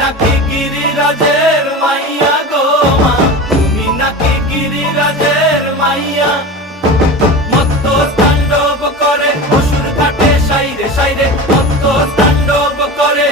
নাকি গিরিরাজের মাইয়া গো মা, তুমি নাকি গিরিরাজের মাইয়া। মত্ত তাণ্ডব করে অসুর ঘাটে সাইরে সাইরে, মত্ত তাণ্ডব করে